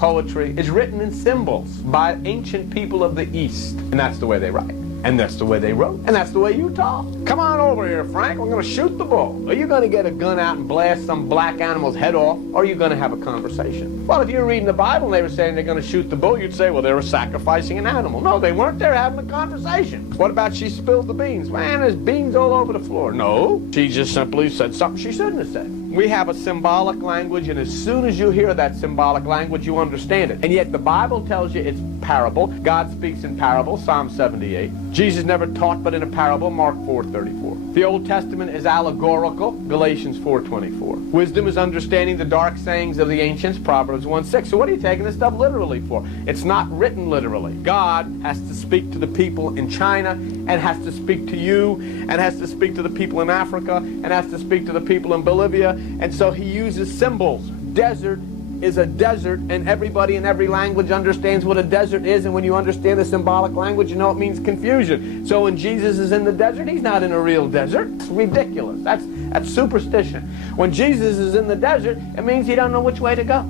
poetry is written in symbols by ancient people of the East. And that's the way they write. And that's the way they wrote. And that's the way you talk. Come on over here, Frank. We're going to shoot the bull. Are you going to get a gun out and blast some black animal's head off? Or are you going to have a conversation? Well, if you're reading the Bible and they were saying they're going to shoot the bull, you'd say, well, they were sacrificing an animal. No, they weren't. They were having a conversation. What about she spilled the beans? Man, there's beans all over the floor. No, she just simply said something she shouldn't have said. We have a symbolic language, and as soon as you hear that symbolic language, you understand it. And yet the Bible tells you it's parable. God speaks in parable, Psalm 78. Jesus never taught but in a parable, Mark 4:34. The Old Testament is allegorical, Galatians 4:24. Wisdom is understanding the dark sayings of the ancients, Proverbs 1:6. So what are you taking this stuff literally for? It's not written literally. God has to speak to the people in China, and has to speak to you, and has to speak to the people in Africa, and has to speak to the people in Bolivia. And so he uses symbols. Desert is a desert, and everybody in every language understands what a desert is, and when you understand the symbolic language, you know it means confusion. So when Jesus is in the desert, he's not in a real desert. It's ridiculous. That's superstition. When Jesus is in the desert, it means he don't know which way to go.